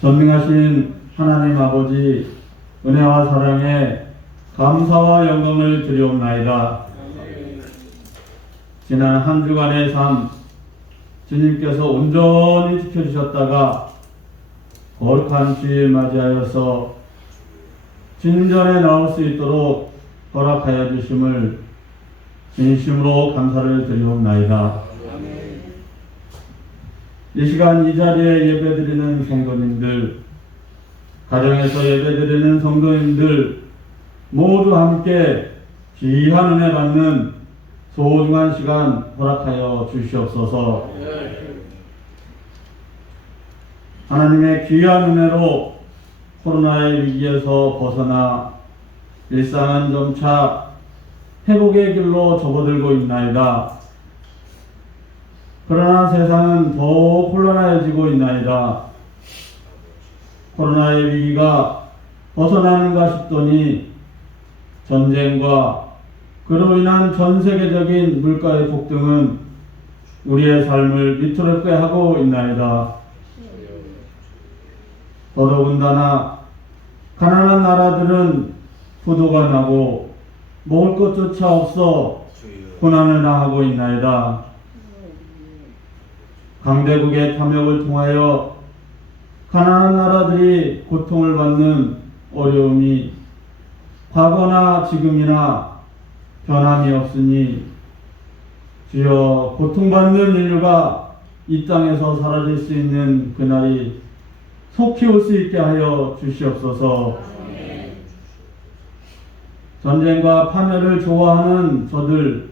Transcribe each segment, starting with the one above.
전능하신 하나님 아버지 은혜와 사랑에 감사와 영광을 드리옵나이다. 지난 한 주간의 삶 주님께서 온전히 지켜주셨다가 거룩한 주일 맞이하여서 주님 전에 나올 수 있도록 허락하여 주심을 진심으로 감사를 드리옵나이다. 이 시간 이 자리에 예배드리는 성도님들, 가정에서 예배드리는 성도님들 모두 함께 귀한 은혜 받는 소중한 시간 허락하여 주시옵소서. 하나님의 귀한 은혜로 코로나의 위기에서 벗어나 일상은 점차 회복의 길로 접어들고 있나이다. 그러나 세상은 더욱 혼란해지고 있나이다. 코로나의 위기가 벗어나는가 싶더니 전쟁과 그로 인한 전 세계적인 물가의 폭등은 우리의 삶을 위태롭게 하고 있나이다. 더더군다나 가난한 나라들은 부도가 나고 먹을 것조차 없어 고난을 당하고 있나이다. 강대국의 탐욕을 통하여 가난한 나라들이 고통을 받는 어려움이 과거나 지금이나 변함이 없으니 주여 고통받는 인류가 이 땅에서 사라질 수 있는 그날이 속히 올 수 있게 하여 주시옵소서. 전쟁과 파멸을 좋아하는 저들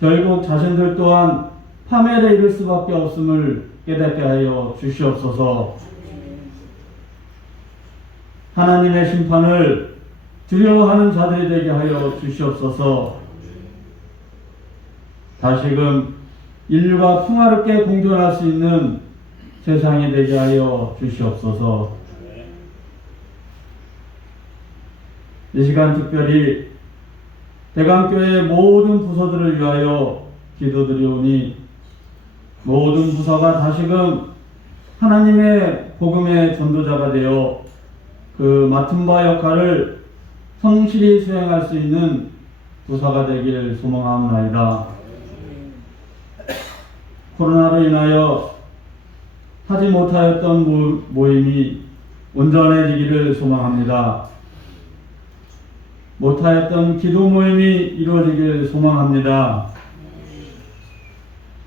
결국 자신들 또한 파멸에 이를 수밖에 없음을 깨닫게 하여 주시옵소서. 하나님의 심판을 두려워하는 자들이 되게 하여 주시옵소서. 다시금 인류가 평화롭게 공존할 수 있는 세상이 되게 하여 주시옵소서. 이 시간 특별히 대강교회 모든 부서들을 위하여 기도드리오니 모든 부서가 다시금 하나님의 복음의 전도자가 되어 그 맡은 바 역할을 성실히 수행할 수 있는 부서가 되길 소망하옵나이다. 코로나로 인하여 하지 못하였던 모임이 온전해지기를 소망합니다. 못하였던 기도 모임이 이루어지길 소망합니다.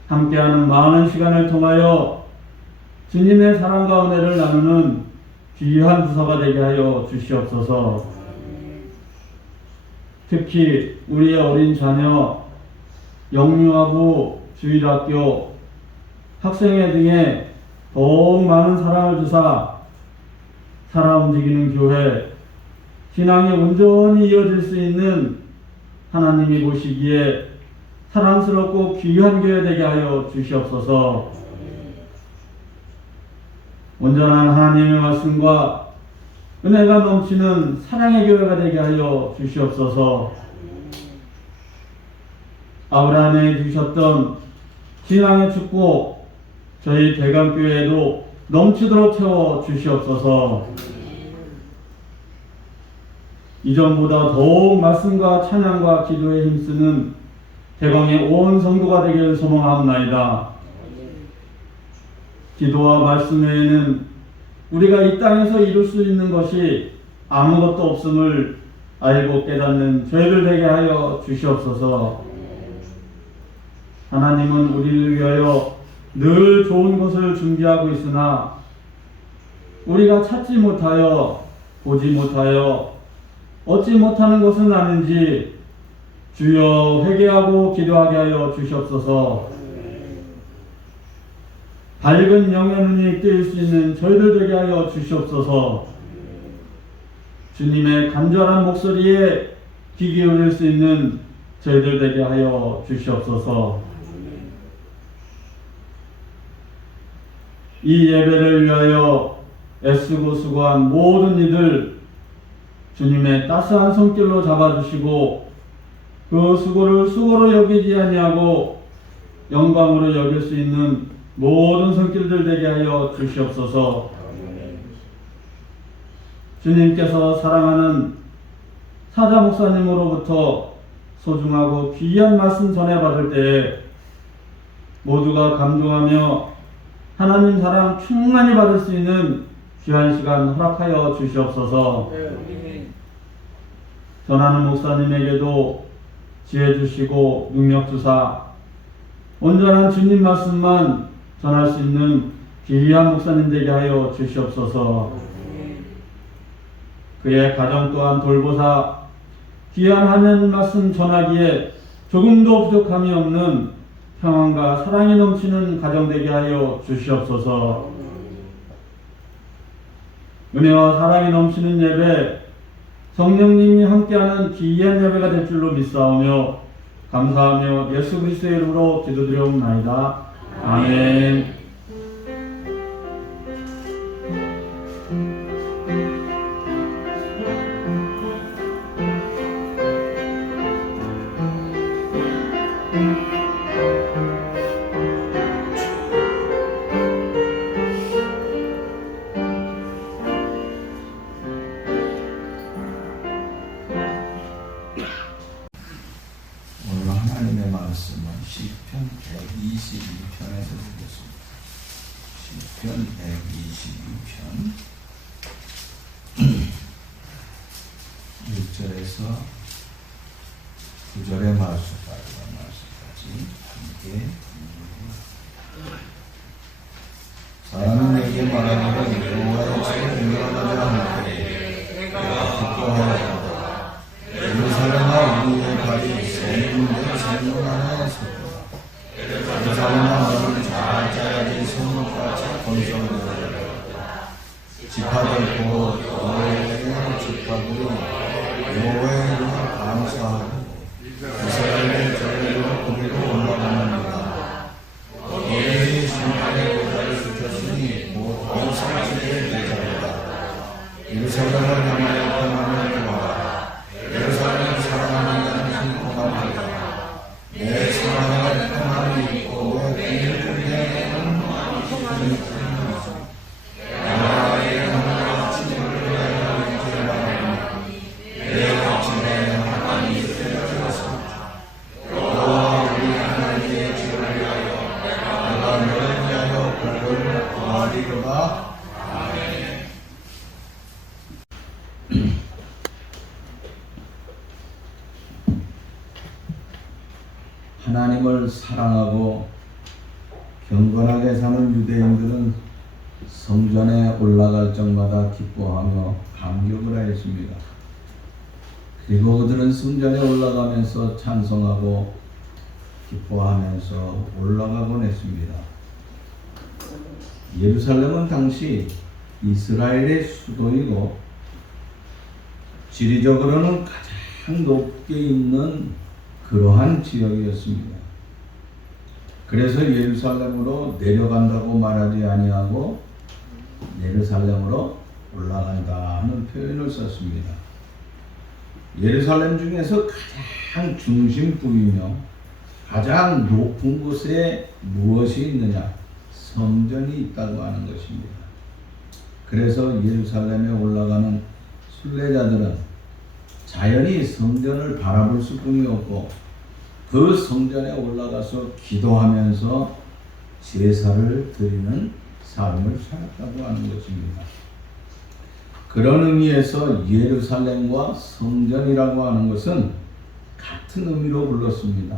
함께하는 많은 시간을 통하여 주님의 사랑과 은혜를 나누는 귀한 부서가 되게 하여 주시옵소서. 특히 우리의 어린 자녀, 영유아부, 주일학교, 학생회 등에 더욱 많은 사랑을 주사 살아 움직이는 교회, 신앙이 온전히 이어질 수 있는 하나님이 보시기에 사랑스럽고 귀한 교회 되게 하여 주시옵소서. 온전한 하나님의 말씀과 은혜가 넘치는 사랑의 교회가 되게 하여 주시옵소서. 아브라함에 주셨던 신앙의 축복 저희 대강교회에도 넘치도록 채워 주시옵소서. 이전보다 더욱 말씀과 찬양과 기도에 힘쓰는 대강의 온 성도가 되기를 소망하옵나이다. 기도와 말씀 외에는 우리가 이 땅에서 이룰 수 있는 것이 아무것도 없음을 알고 깨닫는 저희들 되게 하여 주시옵소서. 하나님은 우리를 위하여 늘 좋은 것을 준비하고 있으나 우리가 찾지 못하여 보지 못하여 얻지 못하는 것은 아닌지 주여 회개하고 기도하게 하여 주시옵소서. 밝은 영의 눈이 뜨일 수 있는 저희들 되게 하여 주시옵소서. 주님의 간절한 목소리에 귀 기울일 수 있는 저희들 되게 하여 주시옵소서. 이 예배를 위하여 애쓰고 수고한 모든 이들 주님의 따스한 손길로 잡아주시고 그 수고를 수고로 여기지 아니하고 영광으로 여길 수 있는 모든 손길들 되게 하여 주시옵소서. 주님께서 사랑하는 사자 목사님으로부터 소중하고 귀한 말씀 전해받을 때에 모두가 감동하며 하나님 사랑 충만히 받을 수 있는 귀한 시간 허락하여 주시옵소서. 전하는 목사님에게도 지혜 주시고 능력 주사 온전한 주님 말씀만 전할 수 있는 귀한 목사님 되게 하여 주시옵소서. 그의 가정 또한 돌보사 귀한 하나님 말씀 전하기에 조금도 부족함이 없는 평안과 사랑이 넘치는 가정 되게 하여 주시옵소서. 은혜와 사랑이 넘치는 예배, 성령님이 함께하는 귀한 예배가 될 줄로 믿사오며 감사하며 예수 그리스도의 이름으로 기도드려옵나이다. 아멘. 오늘 하나님의 말씀은 시편 122편에서 보겠습니다. 시편 122편 1절에서 9절의 말씀까지 함께 사람은 내게 말하기를 여호와의 집을 공경하지 않을 때 내가 기뻐하였다. 예루살렘아 우리의 발이 성문대 성문 안에 섰도다. 예루살렘아 너는 자자야지 성문같이 건설되었다. 지파들 곧 여호와의 지파들이 여호와의 이름을 감사하고 이스라엘의 전례로 그리로 올라가는도다. 너희의 심판의 보좌를 지켰으니 곧 원상지의 보좌이다. 예루살렘을 향하여 평안을 구하라. 예루살렘을 사랑하는 자는 행복하리라. 내 사랑을 평안히 입고 내 궁중에는 평안이 있으리라. 나의 하나님의 친구를 위하여 이렇게 말하노니 내 집에 하나님이 되었습니다. 여호와 우리 하나님의 집을 위하여 내가 너를 위하여 복을 구하리로다. 하나님을 사랑하고 경건하게 사는 유대인들은 성전에 올라갈 적마다 기뻐하며 감격을 하였습니다. 그리고 그들은 성전에 올라가면서 찬송하고 기뻐하면서 올라가곤 했습니다. 예루살렘은 당시 이스라엘의 수도이고 지리적으로는 가장 높게 있는 그러한 지역이었습니다. 그래서 예루살렘으로 내려간다고 말하지 아니하고 예루살렘으로 올라간다 하는 표현을 썼습니다. 예루살렘 중에서 가장 중심부이며 가장 높은 곳에 무엇이 있느냐? 성전이 있다고 하는 것입니다. 그래서 예루살렘에 올라가는 순례자들은 자연히 성전을 바라볼 수뿐이 없고 그 성전에 올라가서 기도하면서 제사를 드리는 삶을 살았다고 하는 것입니다. 그런 의미에서 예루살렘과 성전이라고 하는 것은 같은 의미로 불렀습니다.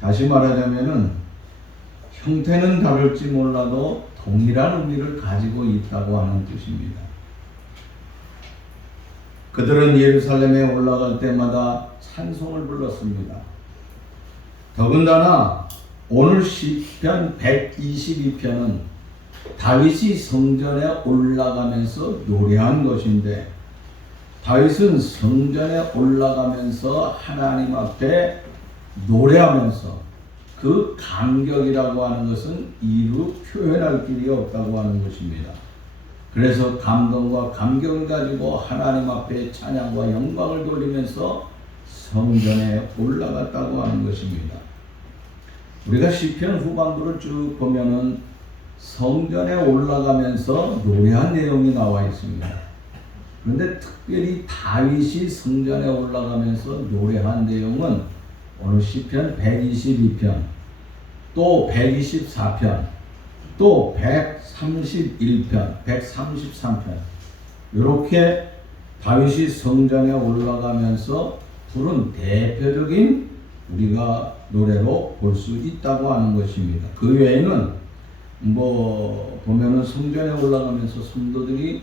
다시 말하자면은 형태는 다를지 몰라도 동일한 의미를 가지고 있다고 하는 뜻입니다. 그들은 예루살렘에 올라갈 때마다 찬송을 불렀습니다. 더군다나 오늘 시편 122편은 다윗이 성전에 올라가면서 노래한 것인데 다윗은 성전에 올라가면서 하나님 앞에 노래하면서 그 감격이라고 하는 것은 이루 표현할 길이 없다고 하는 것입니다. 그래서 감동과 감격을 가지고 하나님 앞에 찬양과 영광을 돌리면서 성전에 올라갔다고 하는 것입니다. 우리가 시편 후반부를 쭉 보면은 성전에 올라가면서 노래한 내용이 나와 있습니다. 그런데 특별히 다윗이 성전에 올라가면서 노래한 내용은 오늘 시편 122편, 또 124편, 또 131편, 133편 이렇게 다윗이 성전에 올라가면서 부른 대표적인 우리가 노래로 볼 수 있다고 하는 것입니다. 그 외에는 뭐 보면은 성전에 올라가면서 성도들이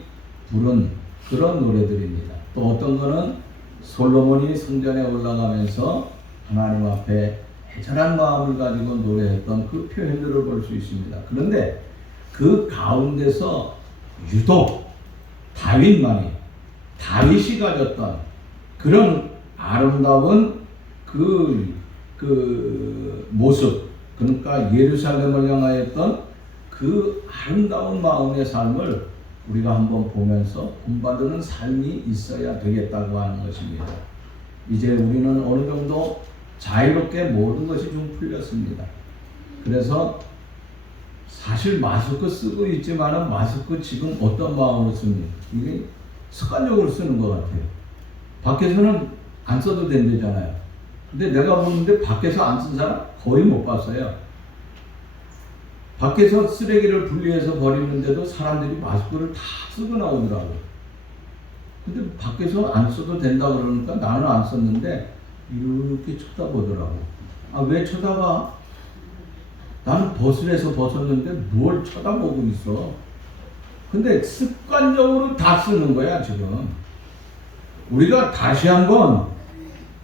부른 그런 노래들입니다. 또 어떤 거는 솔로몬이 성전에 올라가면서 하나님 앞에 애절한 마음을 가지고 노래했던 그 표현들을 볼 수 있습니다. 그런데 그 가운데서 유독 다윗이 가졌던 그런 아름다운 그 모습, 그러니까 예루살렘을 향하였던 그 아름다운 마음의 삶을 우리가 한번 보면서 본받는 삶이 있어야 되겠다고 하는 것입니다. 이제 우리는 어느 정도 자유롭게 모든 것이 좀 풀렸습니다. 그래서 사실 마스크 쓰고 있지만은 마스크 지금 어떤 마음으로 씁니까? 이게 습관적으로 쓰는 것 같아요. 밖에서는 안 써도 된다잖아요. 근데 내가 보는데 밖에서 안 쓴 사람 거의 못 봤어요. 밖에서 쓰레기를 분리해서 버리는데도 사람들이 마스크를 다 쓰고 나오더라고요. 근데 밖에서 안 써도 된다 그러니까 나는 안 썼는데 이렇게 쳐다보더라고. 아, 왜 쳐다봐? 나는 벗으래서 벗었는데 뭘 쳐다보고 있어? 근데 습관적으로 다 쓰는 거야, 지금. 우리가 다시 한번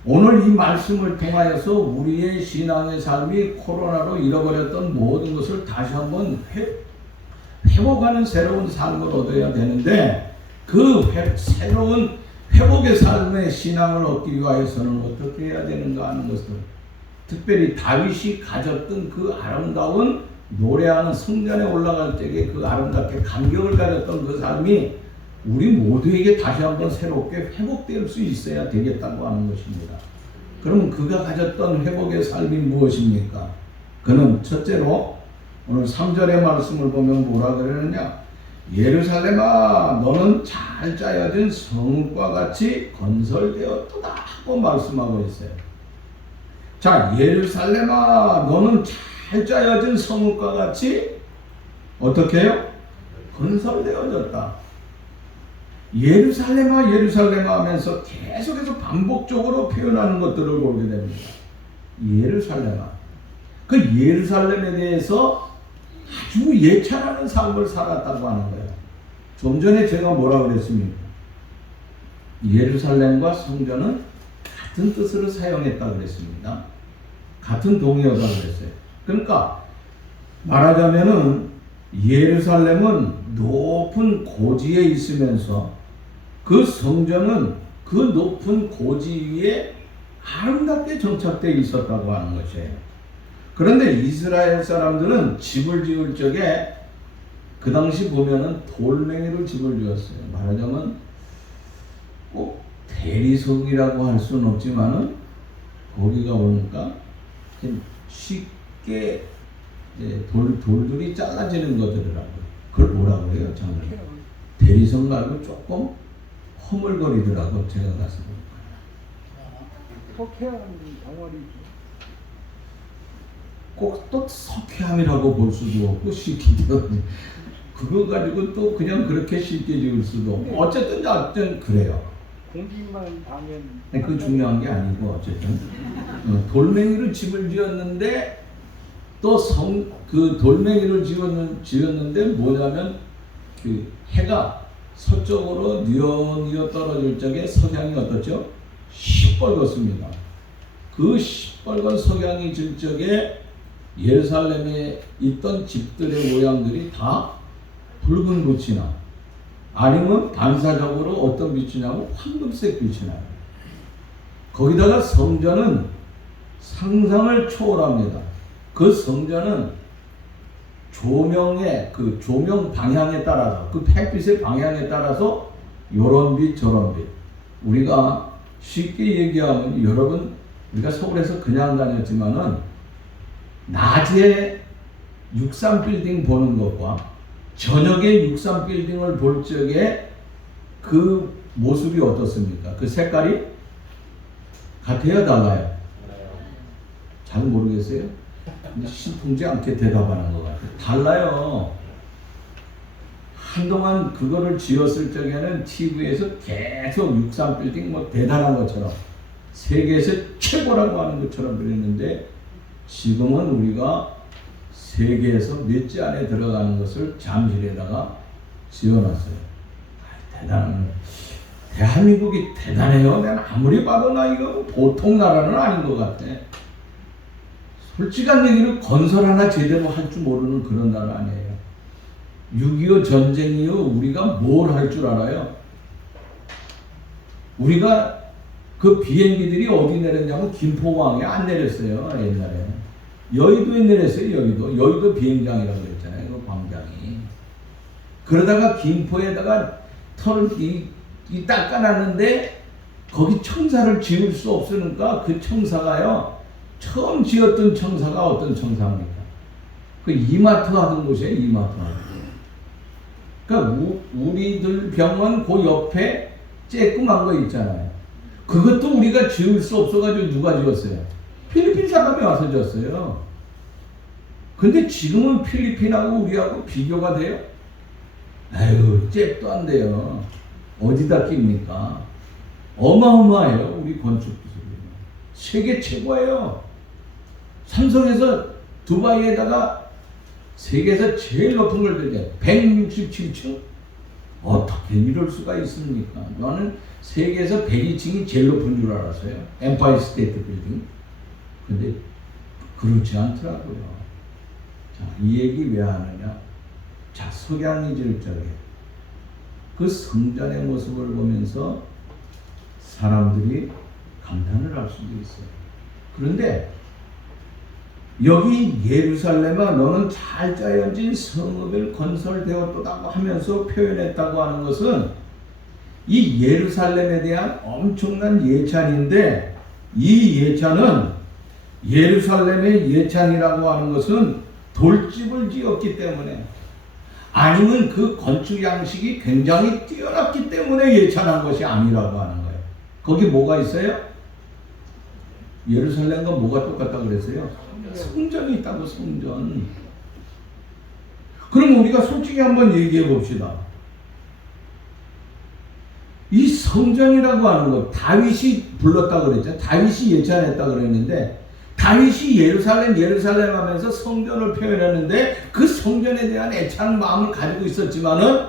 오늘 이 말씀을 통하여서 우리의 신앙의 삶이 코로나로 잃어버렸던 모든 것을 다시 한번 회복하는 새로운 삶을 얻어야 되는데 그 새로운 회복의 삶의 신앙을 얻기 위하여서는 어떻게 해야 되는가 하는 것을 특별히 다윗이 가졌던 그 아름다운 노래하는 성전에 올라갈 때에 그 아름답게 감격을 가졌던 그 삶이 우리 모두에게 다시 한번 새롭게 회복될 수 있어야 되겠다고 하는 것입니다. 그럼 그가 가졌던 회복의 삶이 무엇입니까? 그는 첫째로 오늘 3절의 말씀을 보면 뭐라 그러느냐? 예루살렘아 너는 잘 짜여진 성읍과 같이 건설되었도다 하고 말씀하고 있어요. 자, 예루살렘아 너는 잘 짜여진 성읍과 같이 어떻게 해요? 건설되어졌다. 예루살렘아 예루살렘아 하면서 계속해서 반복적으로 표현하는 것들을 보게 됩니다. 예루살렘아. 그 예루살렘에 대해서 아주 예찬하는 삶을 살았다고 하는 거예요. 좀 전에 제가 뭐라 그랬습니까? 예루살렘과 성전은 같은 뜻으로 사용했다고 그랬습니다. 같은 동의어라고 그랬어요. 그러니까 말하자면은 예루살렘은 높은 고지에 있으면서 그 성전은 그 높은 고지 위에 아름답게 정착되어 있었다고 하는 것이에요. 그런데 이스라엘 사람들은 집을 지을 적에 그 당시 보면은 돌멩이로 집을 지었어요. 말하자면 꼭 대리석이라고 할 수는 없지만은 거기가 보니까 쉽게 돌들이 잘라지는 것들이라고요. 그걸 뭐라고 그래요? 저는 대리석 말고 조금 허물거리더라고 제가 가서 보니까. 석회암 덩어리. 꼭 또 석회암이라고 볼 수도 없고 쉽게 그거 가지고 또 그냥 그렇게 쉽게 지을 수도 없고 어쨌든 그래요. 공기만 닿으면. 그 중요한 게 아니고 어쨌든 돌멩이로 집을 지었는데 또 그 돌멩이를 지었는데 뭐냐면 그 해가 서쪽으로 뉘어 떨어질 적에 석양이 어떻죠? 시뻘겋습니다. 그 시뻘건 석양이 질 적에 예루살렘에 있던 집들의 모양들이 다 붉은 빛이나 아니면 반사적으로 어떤 빛이냐고 황금색 빛이 나요. 거기다가 성전은 상상을 초월합니다. 그 성전은 조명의 그 조명 방향에 따라서 그 햇빛의 방향에 따라서 요런 빛 저런 빛 우리가 쉽게 얘기하면 여러분 우리가 서울에서 그냥 다녔지만은 낮에 63빌딩 보는 것과 저녁에 63빌딩을 볼 적에 그 모습이 어떻습니까? 그 색깔이 같아요, 달라요? 잘 모르겠어요. 근데 신통지 않게 대답하는 것 같아요. 달라요. 한동안 그거를 지었을 적에는 TV에서 계속 63빌딩 뭐 대단한 것처럼 세계에서 최고라고 하는 것처럼 그랬는데 지금은 우리가 세계에서 몇째 안에 들어가는 것을 잠실에다가 지어놨어요. 대단한, 대한민국이 대단해요. 내가 아무리 봐도 나 이거 보통 나라는 아닌 것 같아. 솔직한 얘기로 건설 하나 제대로 할 줄 모르는 그런 나라 아니에요. 6.25 전쟁 이후 우리가 뭘 할 줄 알아요? 우리가 그 비행기들이 어디 내렸냐면 김포공항에 안 내렸어요. 옛날에 여의도에 내렸어요. 여의도 비행장이라고 그랬잖아요. 그 광장이. 그러다가 김포에다가 털을 닦아놨는데 거기 청사를 지을 수 없으니까 그 청사가요, 처음 지었던 청사가 어떤 청사입니까? 그 이마트 하던 곳이에요. 이마트. 그러니까 우리들 병원 그 옆에 쬐끄만 거 있잖아요. 그것도 우리가 지을 수 없어가지고 누가 지었어요? 필리핀 사람이 와서 지었어요. 근데 지금은 필리핀하고 우리하고 비교가 돼요? 아유, 잽도 안 돼요. 어디다 낍니까? 어마어마해요, 우리 건축 기술이. 세계 최고예요. 삼성에서 두바이에다가 세계에서 제일 높은 걸 들게 167층? 어떻게 이럴 수가 있습니까? 나는 세계에서 102층이 제일 높은 줄 알았어요. 엠파이어 스테이트 빌딩. 근데 그렇지 않더라고요. 자, 이 얘기 왜 하느냐? 자, 석양이 적에 그 성전의 모습을 보면서 사람들이 감탄을 할 수도 있어요. 그런데 여기 예루살렘아 너는 잘 짜여진 성읍을 건설되었다고 하면서 표현했다고 하는 것은 이 예루살렘에 대한 엄청난 예찬인데, 이 예찬은, 예루살렘의 예찬이라고 하는 것은 돌집을 지었기 때문에, 아니면 그 건축 양식이 굉장히 뛰어났기 때문에 예찬한 것이 아니라고 하는 거예요. 거기 뭐가 있어요? 예루살렘과 뭐가 똑같다고 그랬어요? 성전이 있다고, 성전. 그럼 우리가 솔직히 한번 얘기해 봅시다. 이 성전이라고 하는 것, 다윗이 불렀다고 그랬죠. 다윗이 예찬했다고 그랬는데, 다윗이 예루살렘 하면서 성전을 표현했는데, 그 성전에 대한 애찬 마음을 가지고 있었지만은,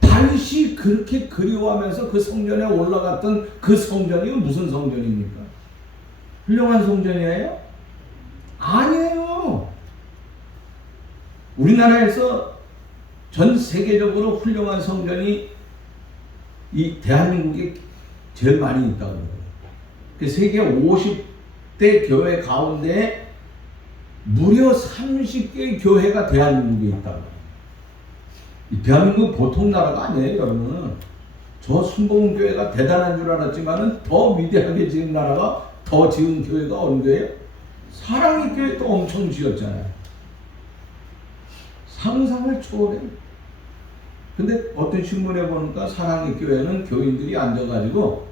다윗이 그렇게 그리워하면서 그 성전에 올라갔던 그 성전이 무슨 성전입니까? 훌륭한 성전이에요? 아니에요. 우리나라에서 전 세계적으로 훌륭한 성전이 이 대한민국에 제일 많이 있다고 해요. 그 세계 50대 교회 가운데 무려 30개의 교회가 대한민국에 있다고. 이 대한민국 보통 나라가 아니에요, 여러분. 저 순복음교회가 대단한 줄 알았지만은 더 위대하게 지은 나라가, 더 지은 교회가 어느 교회예요? 사랑의 교회도 엄청 지었잖아요. 상상을 초월해요. 근데 어떤 신문에 보니까 사랑의 교회는 교인들이 앉아가지고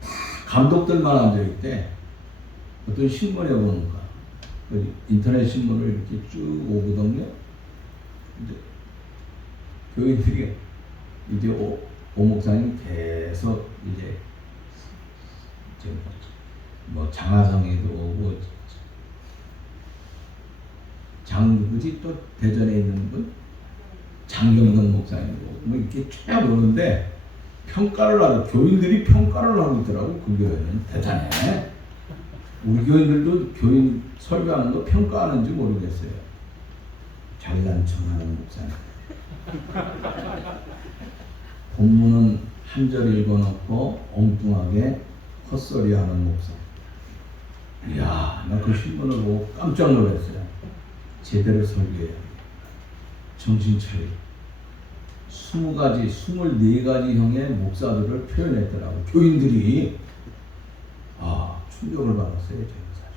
다 감독들만 앉아있대. 어떤 신문에 보니까 인터넷 신문을 이렇게 쭉 오거든요. 근데 교인들이 이제 오 목사님 계속 이제 뭐 장하성에도 오고, 누구지 또 대전에 있는 분 장경동 목사님도 뭐 이렇게 쫙 오는데 평가를 하고, 교인들이 평가를 하고 있더라고. 그 교회는 대단해. 우리 교인들도 교인 설교하는 거 평가하는지 모르겠어요. 잘난 척하는 목사님. 본문은 한 절 읽어놓고 엉뚱하게 헛소리하는 목사. 이야, 나 그 신문을 보고 깜짝 놀랐어요. 제대로 설교해야 돼. 정신 차려. 20가지, 24가지 형의 목사들을 표현했더라고. 교인들이. 아, 충격을 받았어요, 제가 사실.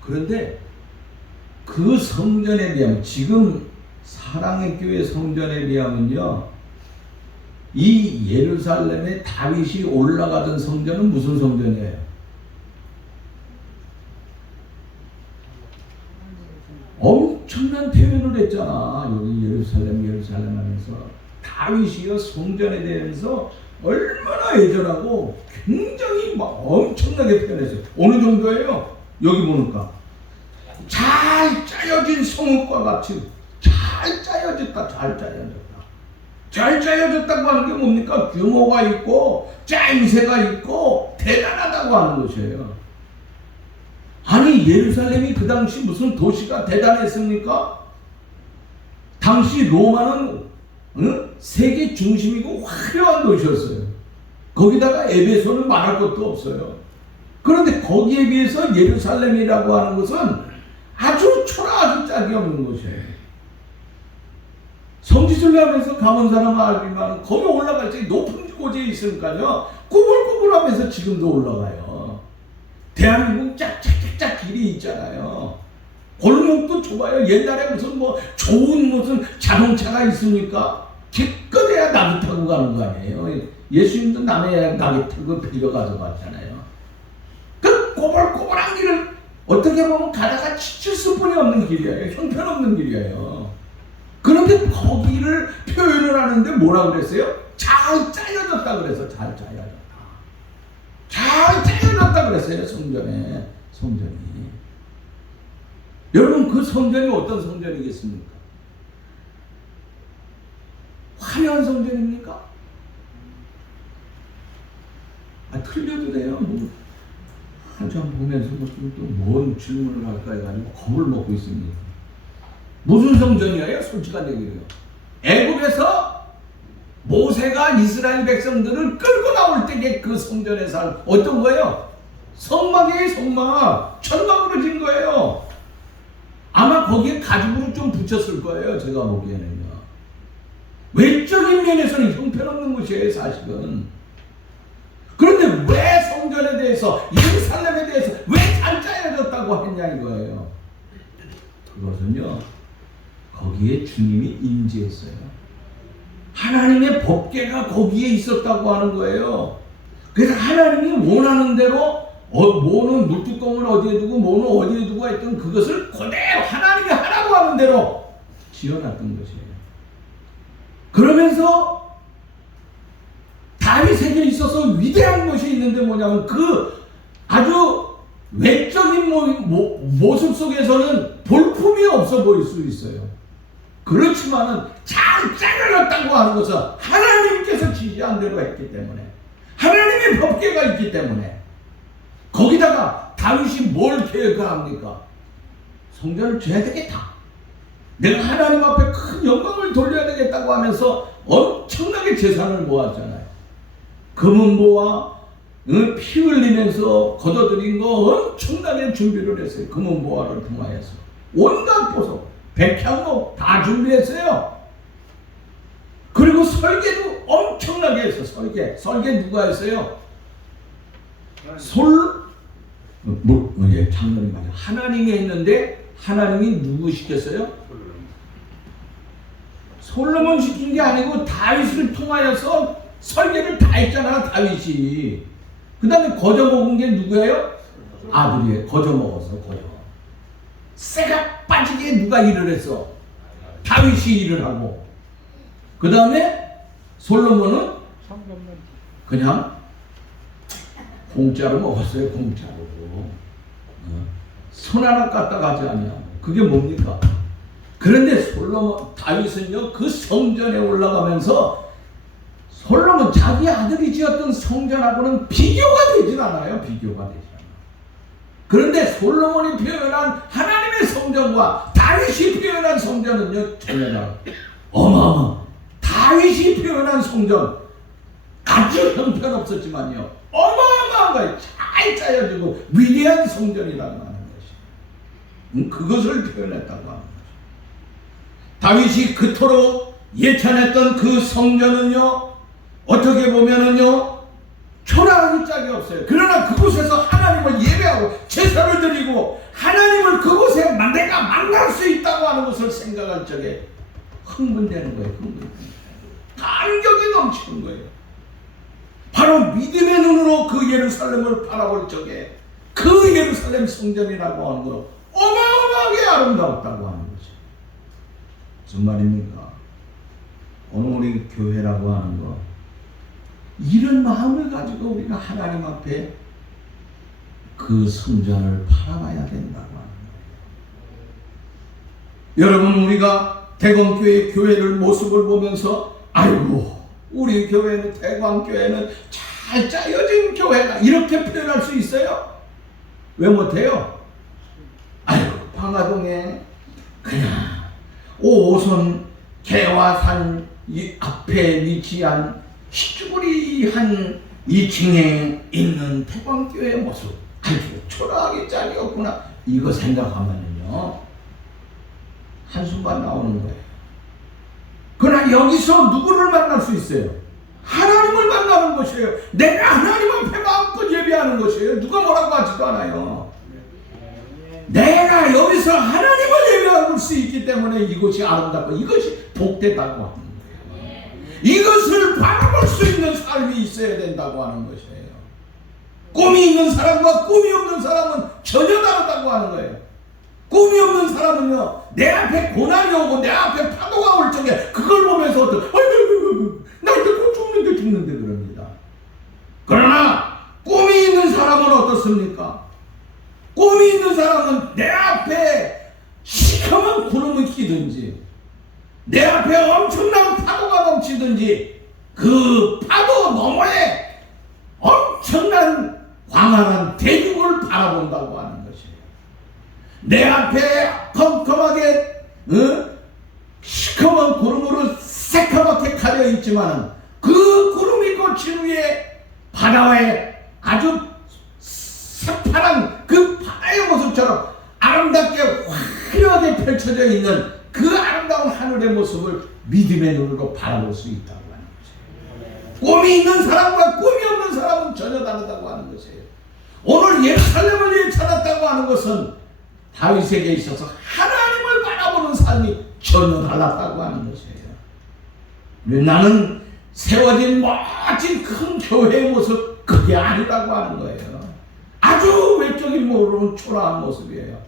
그런데 그 성전에 비하면 지금 사랑의 교회 성전에 비하면요, 이 예루살렘에 다윗이 올라가던 성전은 무슨 성전이에요? 엄청난 표현을 했잖아. 여기 예루살렘 하면서 다윗이요 성전에 대해서 얼마나 애절하고 굉장히 막 엄청나게 표현했어요. 어느 정도예요? 여기 보니까 잘 짜여진 성읍과 같이 잘 짜여졌다. 잘 짜여졌다고 하는 게 뭡니까? 규모가 있고 짜임새가 있고 대단하다고 하는 것이에요. 아니 예루살렘이 그 당시 무슨 도시가 대단했습니까? 당시 로마는 세계 중심이고 화려한 도시였어요. 거기다가 에베소는 말할 것도 없어요. 그런데 거기에 비해서 예루살렘이라고 하는 것은 아주 초라하기 짝이 없는 것이에요. 성지순례하면서 가본 사람은 알지만 거기 올라갈 때 높은 곳에 있으니까요, 꾸불꾸불하면서 지금도 올라가요. 대한민국 짝짝짝짝 길이 있잖아요. 골목도 좁아요. 옛날에 무슨 뭐 좋은 무슨 자동차가 있습니까? 기껏해야 나귀 타고 가는 거 아니에요. 예수님도 남의 나귀 타고 빌려가서 갔잖아요. 그 꼬불꼬불한 길을 어떻게 보면 가다가 지칠 수뿐이 없는 길이에요. 형편없는 길이에요. 그런데 거기를 표현을 하는데 뭐라 그랬어요? 잘 짜여졌다 그래서 잘 짜여졌다 그랬어요. 성전이. 여러분 그 성전이 어떤 성전이겠습니까? 화려한 성전입니까? 틀려도 돼요. 한참 보면서 또뭔 질문을 할까 해가지고 겁을 먹고 있습니다. 무슨 성전이에요? 솔직한 얘기예요. 애굽에서 모세가 이스라엘 백성들을 끌고 나올 때 그 성전에서 어떤 거예요? 성막이에요. 성막. 천막으로 진 거예요. 아마 거기에 가죽으로 좀 붙였을 거예요. 제가 보기에는요. 외적인 면에서는 형편없는 것이에요. 사실은. 그런데 왜 성전에 대해서, 예루살렘에 대해서 왜 잘 짜여졌다고 했냐 이거예요. 그것은요, 거기에 주님이 임재했어요. 하나님의 법궤가 거기에 있었다고 하는 거예요. 그래서 하나님이 원하는 대로 뭐는 물뚜껑을 어디에 두고 뭐는 어디에 두고 했던 그것을 그대로 하나님이 하라고 하는 대로 지어놨던 것이에요. 그러면서 다윗에게 있어서 위대한 것이 있는데 뭐냐면 그 아주 외적인 모습 속에서는 볼품이 없어 보일 수 있어요. 그렇지만은 잘 짜여졌다고 하는 것은 하나님께서 지시한 대로 했기 때문에, 하나님의 법궤가 있기 때문에, 거기다가 다윗이 뭘 계획합니까? 성전을 지어야 되겠다. 내가 하나님 앞에 큰 영광을 돌려야 되겠다고 하면서 엄청나게 재산을 모았잖아요. 금은보와 피 흘리면서 걷어들인 거 엄청나게 준비를 했어요. 금은보화를 통하여서 온갖 보석, 백향목 다 준비했어요. 그리고 설계도 엄청나게 했어. 설계 누가 했어요? 장로님 맞아. 하나님이 했는데 하나님이 누구 시켰어요? 솔로몬 시킨 게 아니고 다윗을 통하여서 설계를 다 했잖아. 다윗이. 그 다음에 거저 먹은 게 누구예요? 아들이에요. 거저 먹었어. 쇠가 빠지게 누가 일을 했어? 다윗이 일을 하고. 그 다음에 솔로몬은 그냥 공짜로 먹었어요. 공짜로. 손 하나 까딱 하지 않냐. 그게 뭡니까? 그런데 다윗은요, 그 성전에 올라가면서 솔로몬 자기 아들이 지었던 성전하고는 비교가 되진 않아요. 그런데 솔로몬이 표현한 하나님의 성전과 다윗이 표현한 성전은요, 전혀 어마어마. 다윗이 표현한 성전 아주 형편없었지만요, 어마어마한 거예요. 잘 짜여지고 위대한 성전이라고 하는 것이. 그것을 표현했다고 하는 거죠. 다윗이 그토록 예찬했던 그 성전은요, 어떻게 보면은요, 초라하기 짝이 없어요. 그러나 그곳에서 하나님을 예배하고 제사를 드리고 하나님을 그곳에 내가 만날 수 있다고 하는 것을 생각할 적에 흥분되는 거예요. 흥분되는 거예요. 감격이 넘치는 거예요. 바로 믿음의 눈으로 그 예루살렘을 바라볼 적에 그 예루살렘 성전이라고 하는 거 어마어마하게 아름다웠다고 하는 거죠. 무슨 말입니까? 오늘 우리 교회라고 하는 거 이런 마음을 가지고 우리가 하나님 앞에 그 성전을 바라봐야 된다고 하는 거예요. 여러분, 우리가 대광교회 교회를 모습을 보면서 아이고 우리 교회는 대광교회는 잘 짜여진 교회다 이렇게 표현할 수 있어요? 왜 못해요? 아이고 방화동에 그냥 5호선 개화산 이 앞에 위치한 시주구리한 2층에 있는 태광교회의 모습 아주 초라하게 짝이 없구나 이거 생각하면요 한순간 나오는 거예요. 그러나 여기서 누구를 만날 수 있어요? 하나님을 만나는 것이에요. 내가 하나님 앞에 마음껏 예배하는 것이에요. 누가 뭐라고 하지도 않아요. 내가 여기서 하나님을 예배할 수 있기 때문에 이것이 아름답고 이것이 복되다고 하는 거예요. 이것을 바라볼 수 있는 삶이 있어야 된다고 하는 것이에요. 꿈이 있는 사람과 꿈이 없는 사람은 전혀 다르다고 하는 거예요. 꿈이 없는 사람은요, 내 앞에 고난이 오고 내 앞에 파도가 올 적에 그걸 보면서 나 이제 곧 죽는데 그럽니다. 그러나 꿈이 있는 사람은 어떻습니까? 꿈이 있는 사람은 내 앞에 시커먼 구름이 끼든지 내 앞에 엄청난 파도가 넘치든지 그 파도 너머에 엄청난 광활한 대륙을 바라본다고 하는 것이에요. 내 앞에 컴컴하게 시커먼 구름으로 새카맣게 가려 있지만 그 구름이 거친 위에 바다에 아주 새파란 그 바다의 모습처럼 아름답게 화려하게 펼쳐져 있는 그 아름다운 하늘의 모습을 믿음의 눈으로 바라볼 수 있다고 하는 것이에요. 꿈이 있는 사람과 꿈이 없는 사람은 전혀 다르다고 하는 것이에요. 오늘 예루살렘을 찾았다고 하는 것은 다윗에게 있어서 하나님을 바라보는 삶이 전혀 달랐다고 하는 것이에요. 나는 세워진 멋진 큰 교회의 모습 그게 아니라고 하는 거예요. 아주 외적인 모습은 초라한 모습이에요.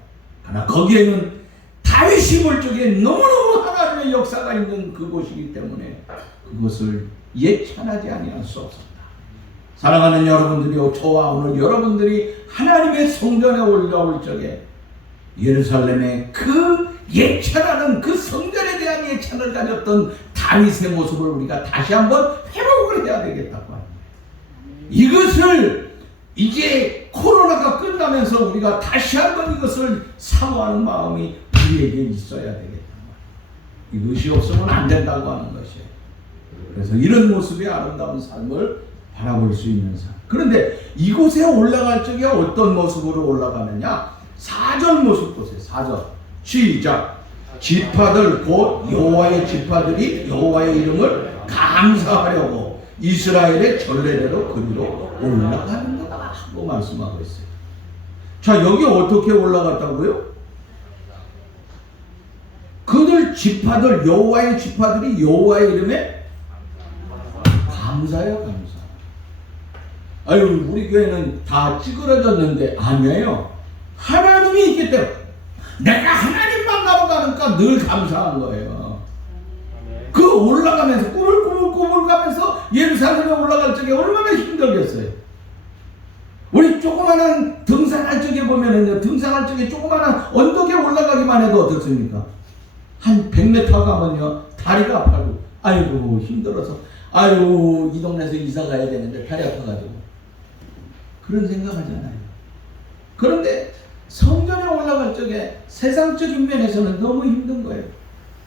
그러나 거기에는 다윗이 볼 적에 너무너무 하나님의 역사가 있는 그곳이기 때문에 그것을 예찬하지 아니할 수 없습니다. 사랑하는 여러분들이 저와 오늘 여러분들이 하나님의 성전에 올라올 적에 예루살렘의 그 예찬하는 그 성전에 대한 예찬을 가졌던 다윗의 모습을 우리가 다시 한번 회복을 해야 되겠다고 합니다. 이것을 이제 코로나가 끝나면서 우리가 다시 한번 이것을 사모하는 마음이 우리에게 있어야 되겠다. 이것이 없으면 안 된다고 하는 것이에요. 그래서 이런 모습의 아름다운 삶을 바라볼 수 있는 삶. 그런데 이곳에 올라갈 적에 어떤 모습으로 올라가느냐? 4절 모습 보세요. 4절 시작. 지파들 곧 여호와의 지파들이 여호와의 이름을 감사하려고 이스라엘의 전례대로 그리로 올라가는 거다 하고 말씀하고 있어요. 자, 여기 어떻게 올라갔다고요? 그들 지파들 여호와의 지파들이 여호와의 이름에 감사해요. 감사. 아유 우리 교회는 다 찌그러졌는데 아니에요. 하나님이 있기 때문에 내가 하나님 만나러 가니까 늘 감사한 거예요. 그 올라가면서 꾸물꾸물 가면서 예루살렘에 올라갈 적에 얼마나 힘들겠어요. 우리 조그마한 등산할 적에 보면은요, 등산할 적에 조그마한 언덕에 올라가기만 해도 어떻습니까? 한 100m 가면요 다리가 아파고 아이고 힘들어서 아유 이 동네에서 이사 가야 되는데 다리 아파가지고 그런 생각하잖아요. 그런데 성전에 올라갈 적에 세상적인 면에서는 너무 힘든 거예요.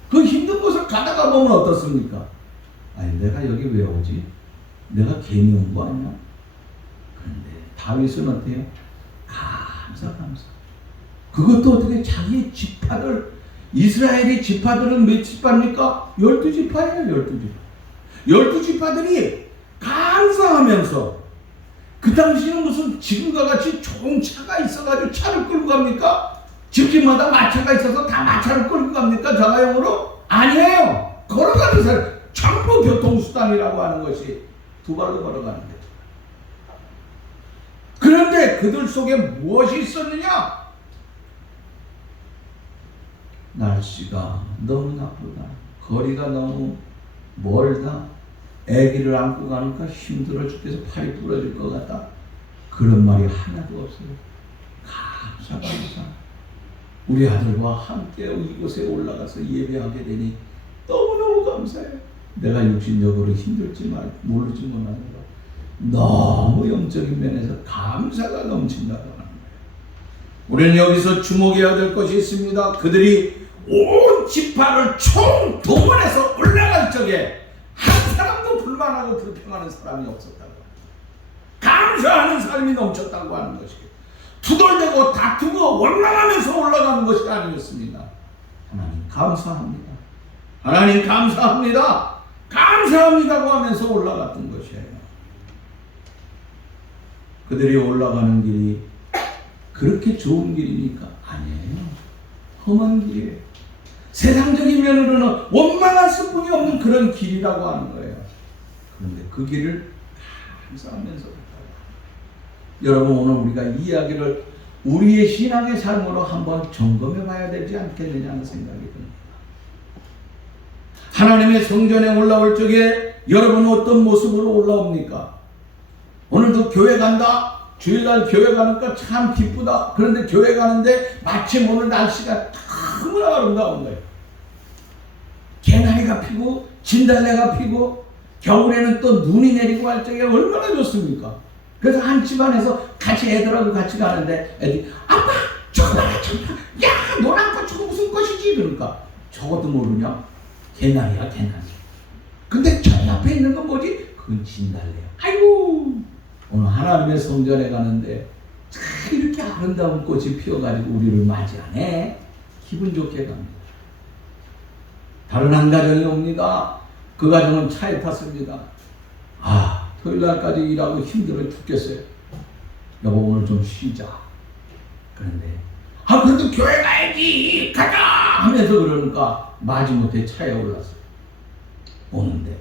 그 힘든 곳을 가다가 보면 어떻습니까? 아니 내가 여기 왜 오지? 내가 괜히 온 거 아니야? 그런데 다윗은 어때요? 감사. 그것도 어떻게 자기 지파들 이스라엘의 지파들은 몇 지파입니까? 12지파예요. 12지파. 12지파들이 감사하면서 그 당시는 무슨 지금과 같이 좋은 차가 있어가지고 차를 끌고 갑니까? 집집마다 마차가 있어서 다 마차를 끌고 갑니까? 자가용으로? 아니에요. 걸어가는 사람, 전부 교통수단이라고 하는 것이 두 발로 걸어가는 거죠. 그런데 그들 속에 무엇이 있었느냐? 날씨가 너무 나쁘다. 거리가 너무 멀다. 아기를 안고 가니까 힘들어 죽겠어. 팔이 부러질 것 같다. 그런 말이 하나도 없어요. 감사. 우리 아들과 함께 이곳에 올라가서 예배하게 되니 너무너무 감사해요. 내가 육신적으로 힘들지만 모르지 못하는 거. 너무 영적인 면에서 감사가 넘친다고 하는 거예요. 우리는 여기서 주목해야 될 것이 있습니다. 그들이 온 지파를 총동원해서 올라갈 적에 한 사람도 불만하고 불평하는 사람이 없었다고, 감사하는 사람이 넘쳤다고 하는 것이에요. 투덜대고 다투고 원망하면서 올라가는 것이 아니었습니다. 하나님 감사합니다. 하나님 감사합니다. 감사합니다고 하면서 올라갔던 것이에요. 그들이 올라가는 길이 그렇게 좋은 길입니까? 아니에요. 험한 길이에요. 세상적인 면으로는 원망할 수뿐이 없는 그런 길이라고 하는 거예요. 그런데 그 길을 감사하면서 여러분, 오늘 우리가 이 이야기를 우리의 신앙의 삶으로 한번 점검해 봐야 되지 않겠느냐 하는 생각이 듭니다. 하나님의 성전에 올라올 적에 여러분은 어떤 모습으로 올라옵니까? 오늘도 교회 간다. 주일날 교회 가니까 참 기쁘다. 그런데 교회 가는데 마침 오늘 날씨가 너무나 아름다운 거예요. 개나리가 피고 진달래가 피고 겨울에는 또 눈이 내리고 할 적에 얼마나 좋습니까? 그래서 한 집안에서 같이 애들하고 같이 가는데 애들이 아빠 저거 봐라 저거 봐라, 야 노란 거 저거 무슨 꽃이지? 그러니까 저것도 모르냐? 개나리야 개나리. 근데 저 옆에 있는 건 뭐지? 그건 진달래야. 아이고, 오늘 하나님의 성전에 가는데 이렇게 아름다운 꽃이 피어가지고 우리를 맞이하네. 기분 좋게 갑니다. 다른 한 가정이 옵니다. 그 가정은 차에 탔습니다. 토요일날까지 일하고 힘들어 죽겠어요. 여보 오늘 좀 쉬자. 그런데 그래도 교회 가야지 가자 하면서 그러니까 마지못해 차에 올랐어요. 오는데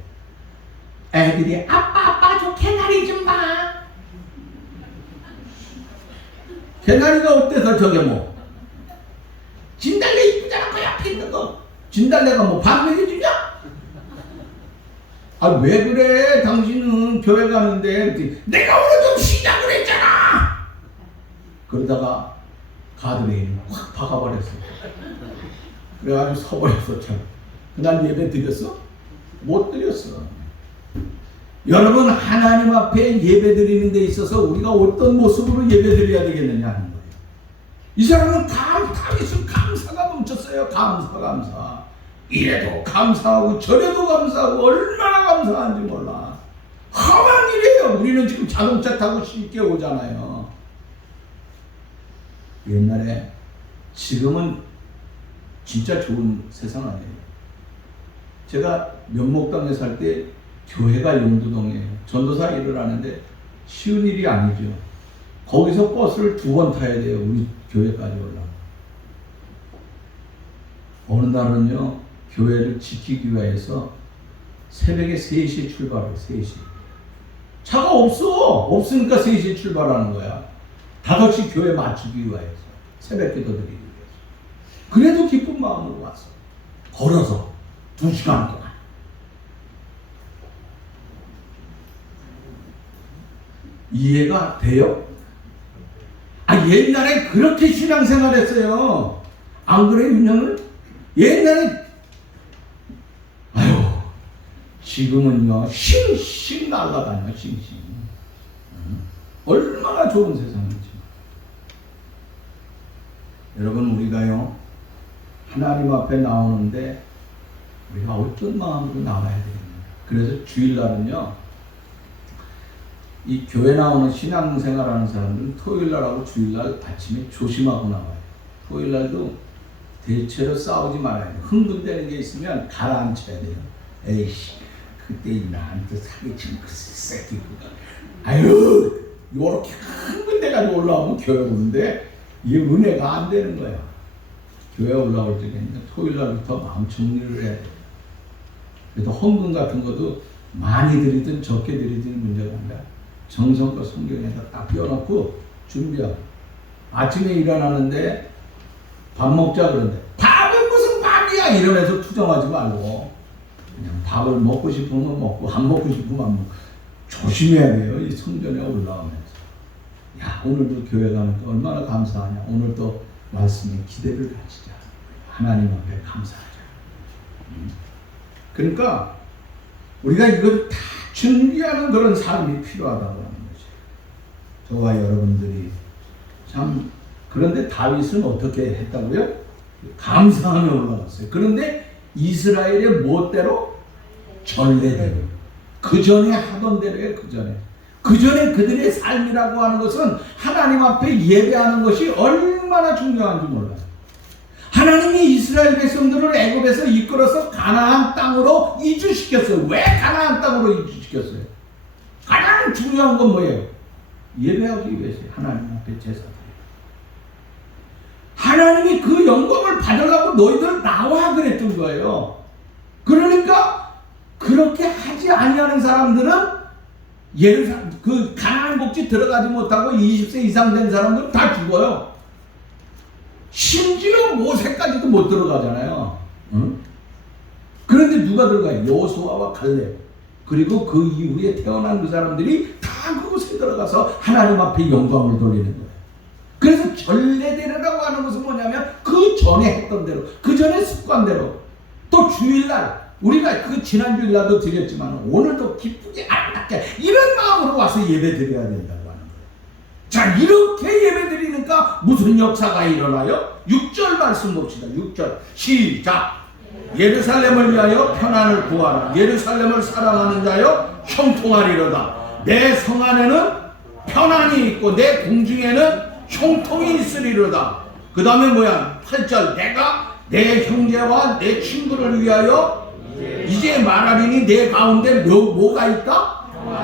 애들이 아빠 저 개나리 좀 봐. 개나리가 어때서 저게 뭐 진달래 이쁘잖아. 그 옆에 있는 거 진달래가 뭐 반맥이 주냐? 왜 그래? 당신은 교회 가는데 내가 오늘 좀 쉬자 그랬잖아. 그러다가 가드레일을 확 박아버렸어. 그래가지고 서버렸어. 참. 그날 예배 드렸어? 못 드렸어. 여러분, 하나님 앞에 예배 드리는 데 있어서 우리가 어떤 모습으로 예배 드려야 되겠느냐 하는 거예요. 이 사람은 다윗은 감사가 멈췄어요. 감사. 이래도 감사하고 저래도 감사하고 얼마나 감사한지 몰라. 험한 일이에요. 우리는 지금 자동차 타고 쉽게 오잖아요. 옛날에, 지금은 진짜 좋은 세상 아니에요. 제가 면목동에 살 때 교회가 용두동이에요. 전도사 일을 하는데 쉬운 일이 아니죠. 거기서 버스를 2번 타야 돼요. 우리 교회까지 올라가. 어느 날은요, 교회를 지키기 위해서 새벽에 3시에 출발해요. 3시. 차가 없으니까 3시에 출발하는 거야. 5시 교회 맞추기 위해서. 새벽 기도 드리기 위해서. 그래도 기쁜 마음으로 왔어. 걸어서 2시간 동안. 이해가 돼요? 옛날에 그렇게 신앙생활 했어요. 안 그래, 윤영은? 옛날에 지금은요 싱싱 날아다녀. 싱싱. 얼마나 좋은 세상이지. 여러분, 우리가요 하나님 앞에 나오는데 우리가 어떤 마음으로 나와야 되겠냐. 그래서 주일날은요, 이 교회 나오는 신앙생활하는 사람들은 토요일날하고 주일날 아침에 조심하고 나와요. 토요일날도 대체로 싸우지 말아야 돼요. 흥분되는 게 있으면 가라앉혀야 돼요. 에이씨, 그때 나한테 사기친 그 새끼, 요렇게 큰 군데 가지고 올라오면 교회 오는데 이게 은혜가 안 되는 거야. 교회 올라올 적에는 토요일 날부터 마음 정리를 해야 돼. 그래서 헌금 같은 것도 많이 드리든 적게 드리든 문제가 아니라 정성껏 성경에다 딱 띄워놓고 준비하고, 아침에 일어나는데 밥 먹자 그러는데 밥은 무슨 밥이야 이러면서 투정하지 말고 그냥 밥을 먹고 싶으면 먹고 안 먹고 싶으면 안 먹고 조심해야 돼요. 이 성전에 올라오면서 야 오늘도 교회 가니까 얼마나 감사하냐, 오늘도 말씀에 기대를 가지자, 하나님 앞에 감사하자. 그러니까 우리가 이걸 다 준비하는 그런 삶이 필요하다고 하는 거죠. 저와 여러분들이 참, 그런데 다윗은 어떻게 했다고요? 감사하며 올라갔어요. 그런데 이스라엘의 멋대로 전례대로, 그 전에 하던 대로에 그 전에 그들의 삶이라고 하는 것은 하나님 앞에 예배하는 것이 얼마나 중요한지 몰라요. 하나님이 이스라엘 백성들을 애굽에서 이끌어서 가나안 땅으로 이주시켰어요. 왜 가나안 땅으로 이주시켰어요? 가장 중요한 건 뭐예요? 예배하기 위해서 하나님 앞에 제사드려요. 하나님이 그 영광을 받으려고 너희들 나와 그랬던 거예요. 그러니까 그렇게 하지 아니하는 사람들은 그 가나안 복지 들어가지 못하고 20세 이상 된 사람들은 다 죽어요. 심지어 모세까지도 못 들어가잖아요. 응? 그런데 누가 들어가요? 여호수아와 갈렙, 그리고 그 이후에 태어난 그 사람들이 다 그곳에 들어가서 하나님 앞에 영광을 돌리는 거예요. 그래서 전례대로라고 하는 것은 뭐냐면 그 전에 했던 대로, 그 전에 습관대로, 또 주일날 우리가 그 지난 주일날도 드렸지만 오늘도 기쁘게 아름답게 이런 마음으로 와서 예배 드려야 된다고 하는 거예요. 자, 이렇게 예배 드리니까 무슨 역사가 일어나요? 6절 말씀 봅시다. 6절 시작. 예루살렘을 위하여 평안을 구하라. 예루살렘을 사랑하는 자여 형통하리로다. 내 성 안에는 평안이 있고 내 궁중에는 형통이 있으리로다. 그 다음에 뭐야? 8절 내가 내 형제와 내 친구를 위하여 이제 말하리니 내 가운데 뭐가 있다?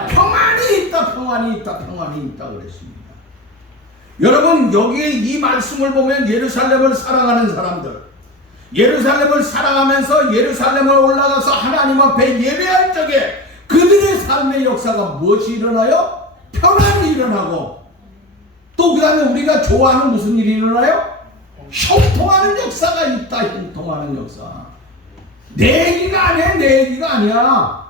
평안이 있다. 평안이 있다. 평안이 있다 그랬습니다. 여러분, 여기에 이 말씀을 보면 예루살렘을 사랑하는 사람들, 예루살렘을 사랑하면서 예루살렘을 올라가서 하나님 앞에 예배할 적에 그들의 삶의 역사가 무엇이 일어나요? 평안이 일어나고, 또 그 다음에 우리가 좋아하는 무슨 일이 일어나요? 형통하는 역사가 있다. 형통하는 역사. 내 얘기가 아니야. 내 얘기가 아니야.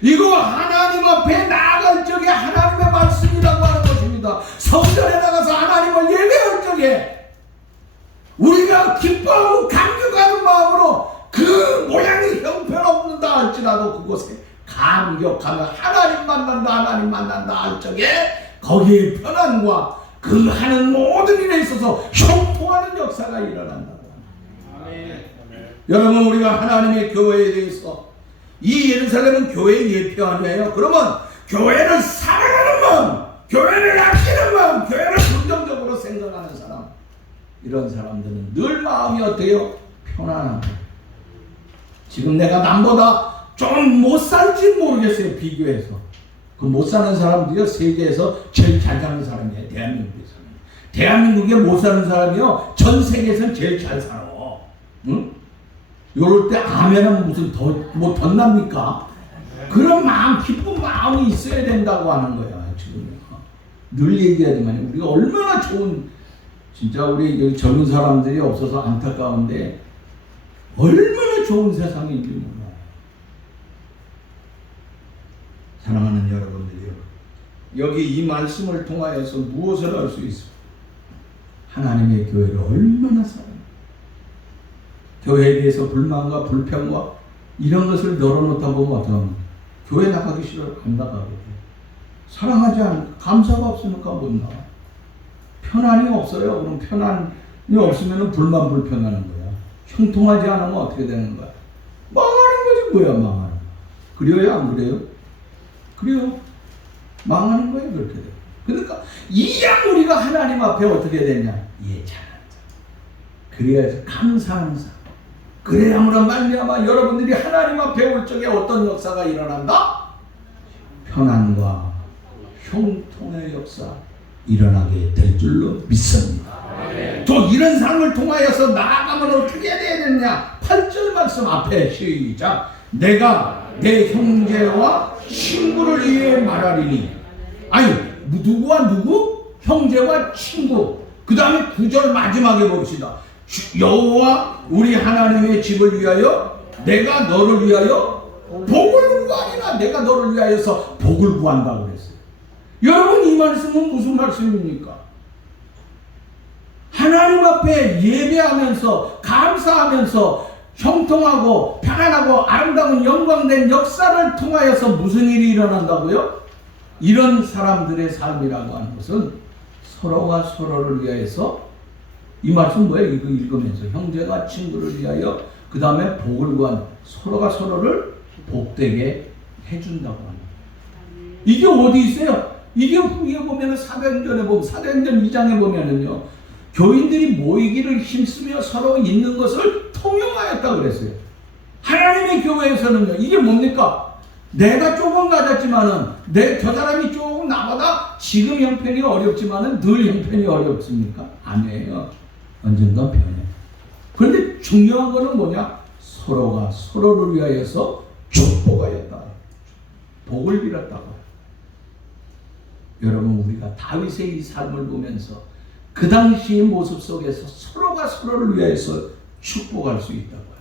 이거 하나님 앞에 나아갈 적에 하나님의 말씀이라고 하는 것입니다. 성전에 나가서 하나님을 예배할 적에 우리가 기뻐하고 감격하는 마음으로 그 모양이 형편없는다 할지라도 그곳에 감격하며 하나님 만난다 할 적에 거기에 편안과 그 하는 모든 일에 있어서 형통하는 역사가 일어난다고 합니다. 여러분, 우리가 하나님의 교회에 대해서, 이 예루살렘은 교회의 예표 아니에요? 그러면 교회를 사랑하는 마음, 교회를 아끼는 마음, 교회를 긍정적으로 생각하는 사람, 이런 사람들은 늘 마음이 어때요? 편안하고. 지금 내가 남보다 좀 못 살지 모르겠어요. 비교해서 그 못 사는 사람들이요, 세계에서 제일 잘 사는 사람이에요. 대한민국에서는. 대한민국에 못 사는 사람이요, 전 세계에서는 제일 잘 살아. 응? 요럴 때 아멘은 무슨 뭐 덧납니까? 그런 마음, 기쁜 마음이 있어야 된다고 하는 거야. 지금 늘 얘기하지만 우리가 얼마나 좋은, 진짜 우리 여기 젊은 사람들이 없어서 안타까운데 얼마나 좋은 세상인지 몰라요. 사랑하는 여러분들이요, 여기 이 말씀을 통하여서 무엇을 알 수 있습니까? 하나님의 교회를 얼마나 사랑해요. 교회에 대해서 불만과 불평과 이런 것을 열어놓다 보면 어떡합니까? 교회 나가기 싫어요. 안 나가고. 사랑하지 않으니까, 감사가 없으니까 못 나와. 편안이 없어요. 그럼 편안이 없으면 불만 불평하는 거야. 형통하지 않으면 어떻게 되는 거야? 망하는 거지. 뭐야 망하는 거야. 그래요? 안 그래요? 그래요. 망하는 거예요. 그렇게 돼요. 그러니까 이양 우리가 하나님 앞에 어떻게 되냐? 예찬한 자. 그래야지 감사하는 자. 그래야므로 말미암아 여러분들이 하나님 앞에 올 적에 어떤 역사가 일어난다? 편안과 형통의 역사 일어나게 될 줄로 믿습니다. 또 이런 삶을 통하여서 나아가면 어떻게 돼야 되느냐? 8절 말씀 앞에 시작. 내가 내 형제와 친구를 위해 말하리니. 아니 누구와 누구? 형제와 친구. 그 다음에 9절 마지막에 봅시다. 여호와 우리 하나님의 집을 위하여 내가 너를 위하여 복을 구하리라. 내가 너를 위하여서 복을 구한다고 그랬어요. 여러분 이 말씀은 무슨 말씀입니까? 하나님 앞에 예배하면서 감사하면서 형통하고 편안하고 아름다운 영광된 역사를 통하여서 무슨 일이 일어난다고요? 이런 사람들의 삶이라고 하는 것은 서로가 서로를 위하여서, 이 말씀 뭐예요? 이거 읽으면서 형제가 친구를 위하여 그 다음에 복을 구한, 서로가 서로를 복되게 해준다고 합니다. 이게 어디 있어요? 이게 후에 보면 사도행전에 보면, 사도행전 2장에 보면은요, 교인들이 모이기를 힘쓰며 서로 있는 것을 통용하였다고 그랬어요. 하나님의 교회에서는요, 이게 뭡니까? 내가 조금 가졌지만은, 저 사람이 조금 나보다 지금 형편이 어렵지만은 늘 형편이 어렵습니까? 아니에요. 언젠가 변해. 그런데 중요한 거는 뭐냐? 서로가 서로를 위하여서 축복하였다. 복을 빌었다고. 여러분, 우리가 다윗의 이 삶을 보면서 그 당시의 모습 속에서 서로가 서로를 위해서 축복할 수 있다고요.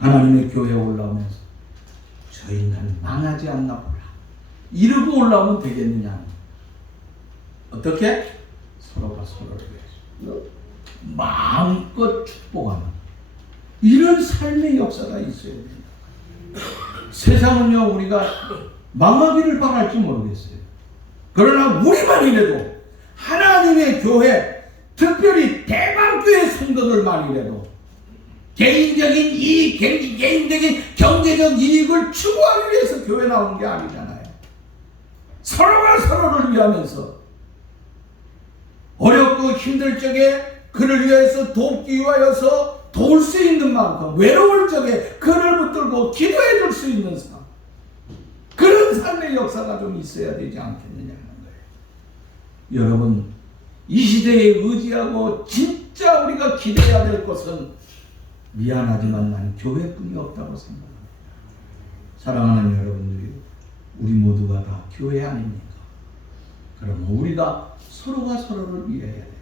하나님의 교회에 올라오면서 저 인간 망하지 않나 보라. 이러고 올라오면 되겠느냐. 어떻게? 서로가 서로를 위해서 마음껏 축복하는 이런 삶의 역사가 있어야 됩니다. 세상은요, 우리가 망하기를 바랄지 모르겠어요. 그러나 우리만이라도 하나님의 교회, 특별히 대방교회 성도들만이라도 개인적인 이익, 개인적인 경제적 이익을 추구하기 위해서 교회 나온 게 아니잖아요. 서로가 서로를 위하면서 어렵고 힘들 적에 그를 위해서 돕기 위하여서 도울 수 있는 만큼, 외로울 적에 그를 붙들고 기도해 줄 수 있는 삶, 그런 삶의 역사가 좀 있어야 되지 않겠느냐 하는 거예요. 여러분, 이 시대에 의지하고 진짜 우리가 기대해야 될 것은, 미안하지만 나는 교회뿐이 없다고 생각합니다. 사랑하는 여러분들이, 우리 모두가 다 교회 아닙니까? 그러면 우리가 서로가 서로를 위해야 된다.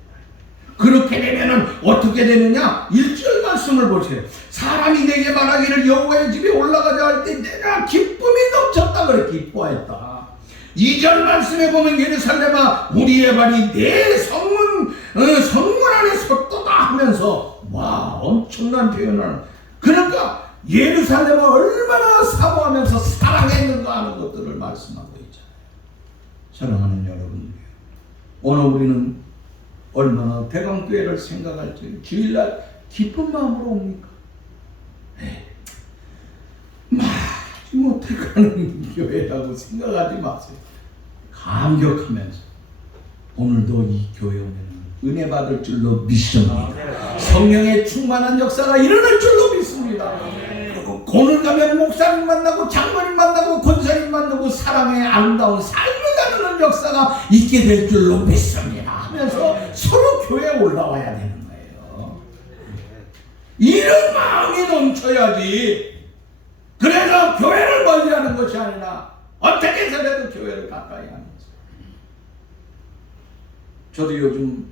그렇게 되면은 어떻게 되느냐? 1절 말씀을 보세요. 사람이 내게 말하기를 여호와의 집에 올라가자 할 때 내가 기쁨이 넘쳤다 그래. 기뻐했다. 2절 말씀에 보면 예루살렘아 우리의 발이 내 성문 안에 섰도다 하면서, 와, 엄청난 표현을. 그러니까 예루살렘을 얼마나 사모하면서 사랑했는가 하는 것들을 말씀하고 있잖아요. 사랑하는 여러분들, 오늘 우리는 얼마나 대강교회를 생각할 때 주일날 기쁜 마음으로 옵니까? 마지 못해가는 교회라고 생각하지 마세요. 감격하면서 오늘도 이 교회 오면 은혜 받을 줄로 믿습니다. 성령의 충만한 역사가 일어날 줄로 믿습니다. 오늘 가면 목사님 만나고 장로님 만나고 권사님 만나고 사랑의 아름다운 삶을 나누는 역사가 있게 될 줄로 믿습니다 하면서 서로 교회에 올라와야 되는 거예요. 이런 마음이 넘쳐야지. 그래서 교회를 멀리하는 것이 아니라 어떻게 해서라도 교회를 가까이 하는 거죠. 저도 요즘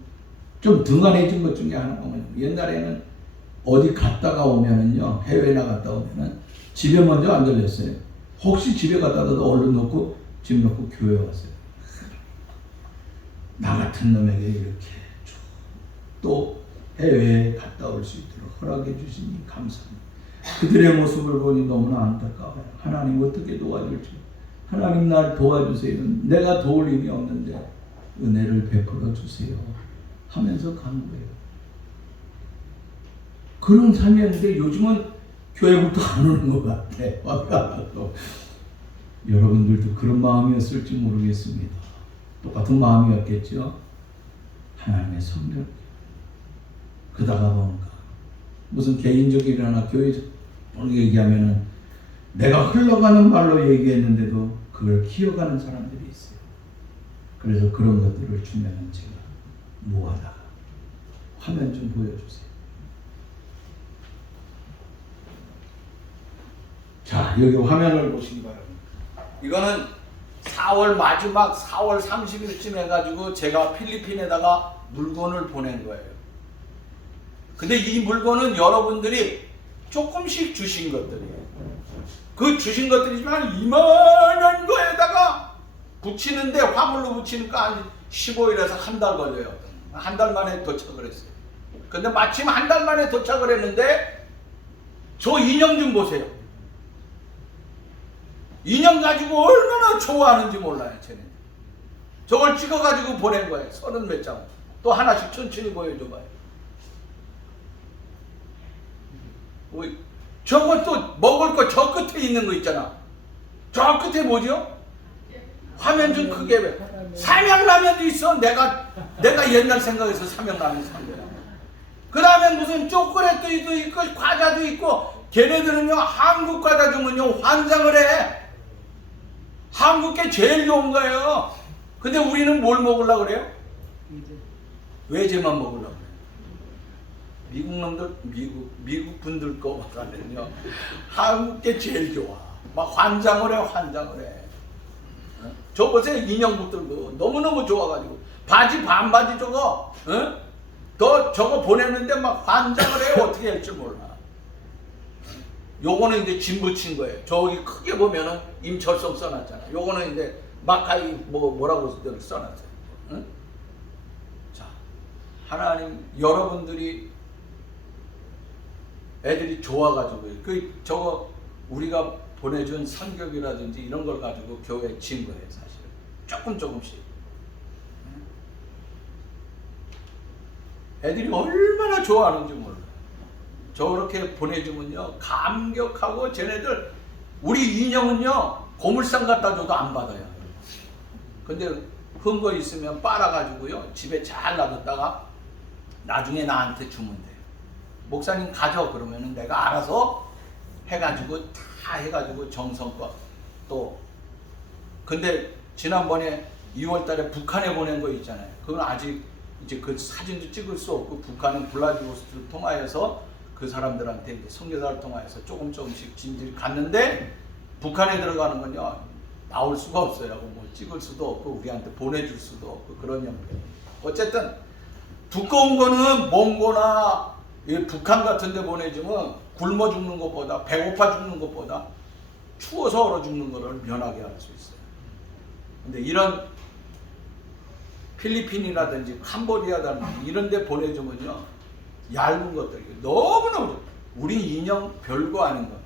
좀 등한해진 것 중에 하나가 뭐냐면, 옛날에는 어디 갔다가 오면은요, 해외 나갔다 오면은 집에 먼저 안 들렸어요. 혹시 집에 갔다가도 얼른 놓고 집 놓고 교회 왔어요. 나 같은 놈에게 이렇게 또 해외에 갔다 올 수 있도록 허락해 주시니 감사합니다. 그들의 모습을 보니 너무나 안타까워요. 하나님 어떻게 도와줄지, 하나님 날 도와주세요. 내가 도울 힘이 없는데 은혜를 베풀어 주세요 하면서 간 거예요. 그런 삶이었는데 요즘은 교회부터 안 오는 것 같아. 여러분들도 그런 마음이었을지 모르겠습니다. 똑같은 마음이었겠죠. 하나님의 성령. 그러다가 보니까 무슨 개인적인 하나 교회에서 얘기하면은 내가 흘러가는 말로 얘기했는데도 그걸 기억하는 사람들이 있어요. 그래서 그런 것들을 주면은 제가 모아다가 화면 좀 보여주세요. 자, 여기 화면을 보시기 바랍니다. 이거는 4월 마지막 4월 30일쯤 해가지고 제가 필리핀에다가 물건을 보낸 거예요. 근데 이 물건은 여러분들이 조금씩 주신 것들이에요. 그 주신 것들이지만 이만한 거에다가 붙이는데 화물로 붙이니까 한 15일에서 한 달 걸려요. 한 달 만에 도착을 했어요. 근데 마침 한 달 만에 도착을 했는데 저 인형 좀 보세요. 인형 가지고 얼마나 좋아하는지 몰라요, 쟤네. 저걸 찍어가지고 보낸 거예요. 30몇 장. 또 하나씩 천천히 보여줘봐요. 저것도 먹을 거 저 끝에 있는 거 있잖아. 저 끝에 뭐죠? 화면 좀 크게 해. 삼양라면도 있어. 내가 옛날 생각해서 삼양라면 산 거야. 그 다음에 무슨 초콜릿도 있고 과자도 있고. 걔네들은요 한국 과자 주면요 환장을 해. 한국게 제일 좋은 거예요. 근데 우리는 뭘 먹으려고 그래요? 외제만 먹으려고 그래요. 미국 놈들, 미국 분들 거보다는요 한국게 제일 좋아. 막 환장을 해, 환장을 해. 저 보세요, 인형부터 너무너무 좋아가지고 바지 반바지 저거, 저거 보내는데 막 환장을 해. 어떻게 할 줄 몰라. 요거는 이제 짐 붙인 거예요. 저기 크게 보면은 임철성 써놨잖아. 요거는 이제 마카이 뭐라고 써놨어요. 응? 자, 하나님 여러분들이 애들이 좋아가지고 저거 우리가 보내준 성격이라든지 이런 걸 가지고 교회에 진 거예요, 사실은. 조금씩. 애들이 얼마나 좋아하는지 몰라요. 저렇게 보내주면요 감격하고 쟤네들 우리 인형은요 고물상 갖다 줘도 안 받아요. 근데 흥거 있으면 빨아가지고요 집에 잘 놔뒀다가 나중에 나한테 주면 돼요. 목사님 가져 그러면은 내가 알아서 해가지고 다 해가지고 정성껏 또. 근데 지난번에 2월달에 북한에 보낸 거 있잖아요. 그건 아직 이제 그 사진도 찍을 수 없고 북한은 블라디보스토크를 통하여서 그 사람들한테 이제 선교사를 통해서 조금씩 진들이 갔는데 북한에 들어가는 건요 나올 수가 없어요. 뭐 찍을 수도 없고 우리한테 보내줄 수도 없고 그런 형태. 어쨌든 두꺼운 거는 몽고나 북한 같은 데 보내주면 굶어 죽는 것보다 배고파 죽는 것보다 추워서 얼어 죽는 거를 면하게 할 수 있어요. 근데 이런 필리핀이라든지 캄보디아라든지 이런 데 보내주면요 얇은 것들 너무너무 우리 인형 별거 아닌 거.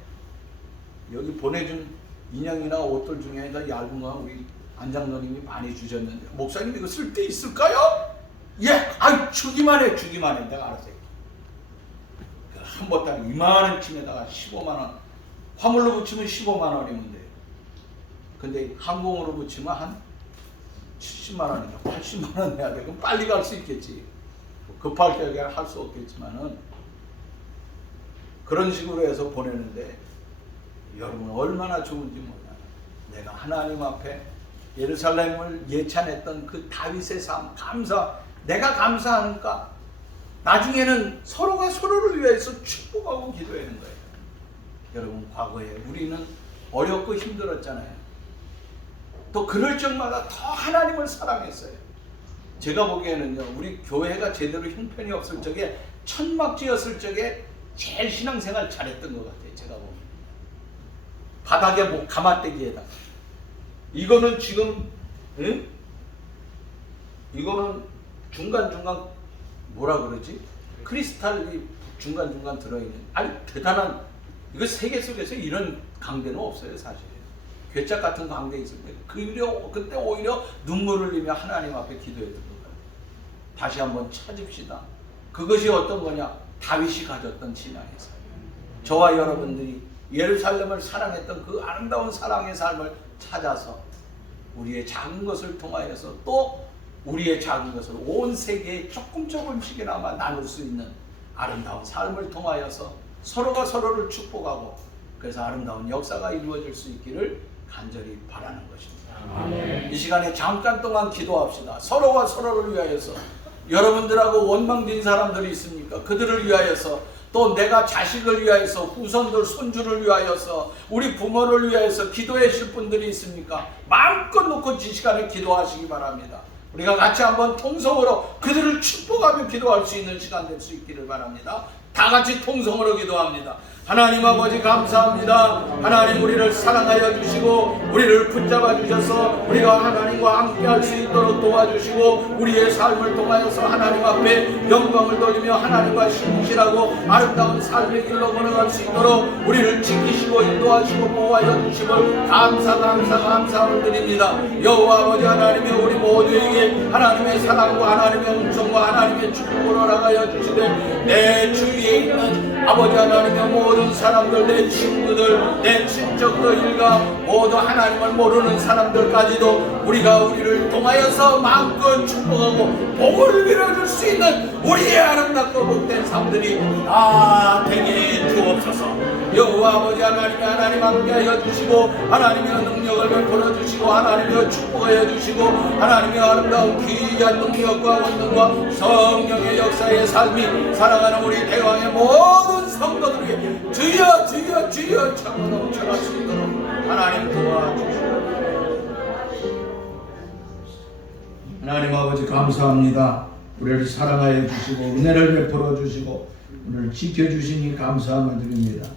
여기 보내준 인형이나 옷들 중에서 얇은 거 우리 안장로님이 많이 주셨는데 목사님 이거 쓸 데 있을까요? 예, 주기만 해. 내가 알아서 해. 한 보따리 이만한 침에다가 15만 원. 화물로 붙이면 15만 원이면 돼요. 근데 항공으로 붙이면 한 70만 원이나 80만 원 내야 돼. 그럼 빨리 갈 수 있겠지. 급할 때 할 수 없겠지만은 그런 식으로 해서 보내는데 여러분 얼마나 좋은지 몰라요. 내가 하나님 앞에 예루살렘을 예찬했던 그 다윗의 삶 내가 감사하니까 나중에는 서로가 서로를 위해서 축복하고 기도하는 거예요. 여러분 과거에 우리는 어렵고 힘들었잖아요. 또 그럴 적마다 더 하나님을 사랑했어요. 제가 보기에는요 우리 교회가 제대로 형편이 없을 적에 천막지였을 적에 제일 신앙생활 잘했던 것 같아요. 제가 보면 바닥에 가마떼기에다가 이거는 지금 이거는 중간중간 뭐라 그러지? 크리스탈이 중간중간 들어있는 아주 대단한 이거 세계 속에서 이런 강대는 없어요. 사실 괴짝 같은 강대 있을 때 그때 오히려 눈물을 흘리며 하나님 앞에 기도했던 것 같아요. 다시 한번 찾읍시다. 그것이 어떤 거냐? 다윗이 가졌던 신앙의 삶. 저와 여러분들이 예루살렘을 사랑했던 그 아름다운 사랑의 삶을 찾아서 우리의 작은 것을 통하여서 또 우리의 작은 것을 온 세계에 조금씩이나마 나눌 수 있는 아름다운 삶을 통하여서 서로가 서로를 축복하고 그래서 아름다운 역사가 이루어질 수 있기를 간절히 바라는 것입니다. 이 시간에 잠깐 동안 기도합시다. 서로가 서로를 위하여서, 여러분들하고 원망된 사람들이 있습니까? 그들을 위하여서, 또 내가 자식을 위하여서, 후손들 손주를 위하여서, 우리 부모를 위하여서 기도해 주실 분들이 있습니까? 마음껏 놓고 이 시간에 기도하시기 바랍니다. 우리가 같이 한번 통성으로 그들을 축복하며 기도할 수 있는 시간 될 수 있기를 바랍니다. 다 같이 통성으로 기도합니다. 하나님 아버지 감사합니다. 하나님 우리를 사랑하여 주시고 우리를 붙잡아 주셔서 우리가 하나님과 함께 할 수 있도록 도와주시고 우리의 삶을 통하여서 하나님 앞에 영광을 돌리며 하나님과 신실하고 아름다운 삶의 길로 걸어갈 수 있도록 우리를 지키시고 인도하시고 보호하여 주심을 감사함을 드립니다. 여호와 아버지 하나님의 우리 모두에게 하나님의 사랑과 하나님의 은총과 하나님의 축복을 허락하여 주시되 내 주위에 있는 아버지 하나님의 모든 사람들, 내 친구들, 내 친척들 일가 모두 하나님을 모르는 사람들까지도 우리를 통하여서 마음껏 축복하고 복을 빌어줄 수 있는 우리의 아름답고 복된 삶들이 다 되게 주옵소서. 여호와 아버지 하나님 함께하여 주시고 하나님의 능력을 베풀어 주시고 하나님의 축복하여 주시고 하나님의 아름다운 귀한 능력과 권능과 성령의 역사의 삶이 살아가는 우리 대왕의 모든 성도들에게 주여 참으로 넘쳐날 수 있도록 하나님 도와주시고 하나님 아버지 감사합니다. 우리를 사랑하여 주시고 은혜를 베풀어 주시고 우리를 지켜주시니 감사함을 드립니다.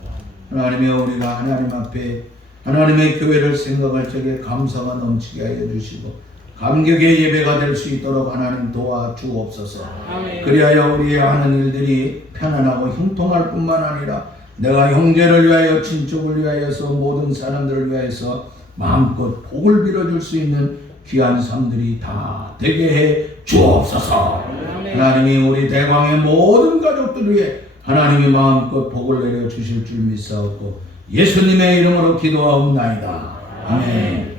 하나님의 우리가 하나님 앞에 하나님의 교회를 생각할 적에 감사가 넘치게 하여 주시고 감격의 예배가 될 수 있도록 하나님 도와주옵소서. 그리하여 우리의 하는 일들이 편안하고 형통할 뿐만 아니라 내가 형제를 위하여 친족을 위하여서 모든 사람들을 위하여서 마음껏 복을 빌어줄 수 있는 귀한 삶들이 다 되게 해 주옵소서. 하나님이 우리 대광의 모든 가족들 위해 하나님이 마음껏 복을 내려 주실 줄 믿사옵고 예수님의 이름으로 기도하옵나이다. 아멘.